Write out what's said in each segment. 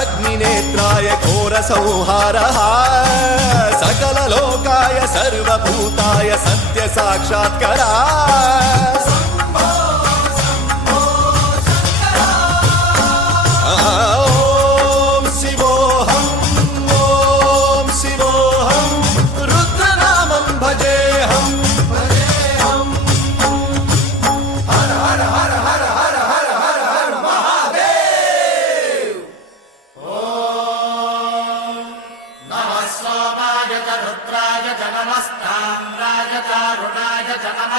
अग्निनेत्राय घोरसंहारः सकललोकाय सर्वभूताय सत्यसाक्षात्करः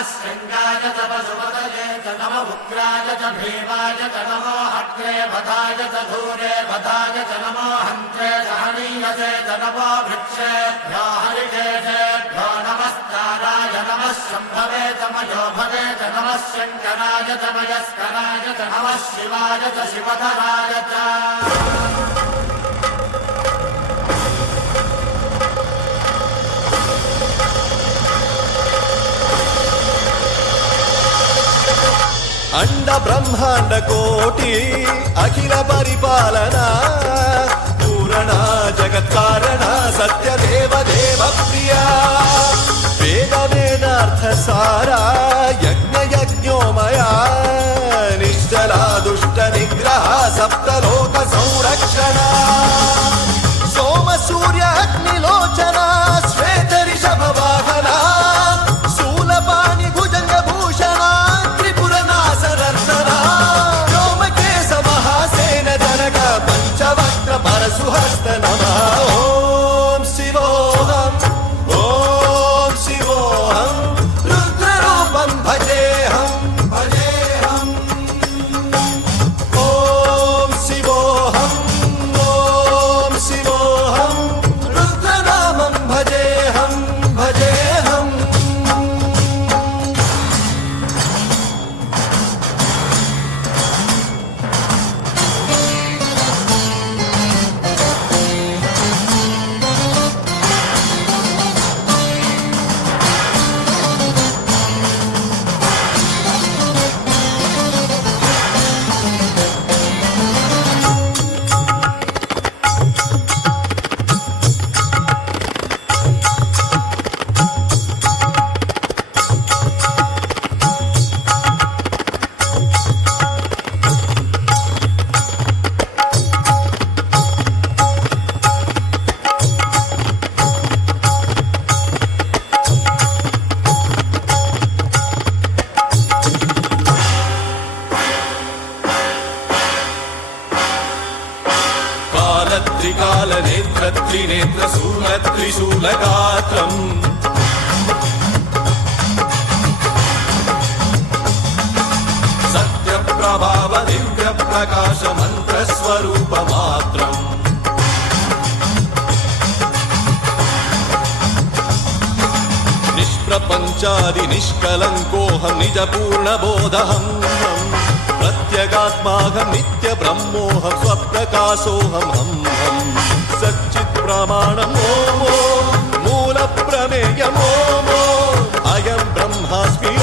शृंगाय च पशुपतये च नमः उग्राय च भीमाय च नमो हत्रे भदाय च धूरे भदाय च नमो हन्त्रे च हनीयसे च नमो वृक्षेभ्यो हरिकेशेभ्यो नमस्काराय नमः शम्भवे च मयोभवे च नमः शङ्कराय च मयस्कराय च नमः शिवाय च शिवधराय च अंड ब्रह्मांड कोटि अखिल परिपालना पूर्ण जगत्कारण सत्यदेव देव प्रिया वेद वेदार्थ सारा यज्ञ यज्ञोमया निश्चला दुष्ट निग्रह सप्तलोक संरक्षणा सोम सूर्य अग्निलोचना श्वेत ऋषभ वाहना शूलपाणि भुजंग भूषण परशुहस्त नमः ओम शिवोहम रुद्ररूपं भजेहम ओम शिवोहम रुद्रनामं भजेहम त्रिकाल नेत्र त्रिनेत्र शूल त्रिशूलगात्रम् सत्यप्रभाव दिव्य प्रकाश मंत्र स्वरूप मात्रम् निष्प्रपंचादि निष्कलंकोऽहं निज पूर्ण बोधहम् प्रत्यगात्माहं नित्य ब्रह्मोऽहं स्वप्रकाशोऽहं हम सच्चित् प्रमाणम् ओम मूल प्रमेयम् ओम अयं ब्रह्मास्मि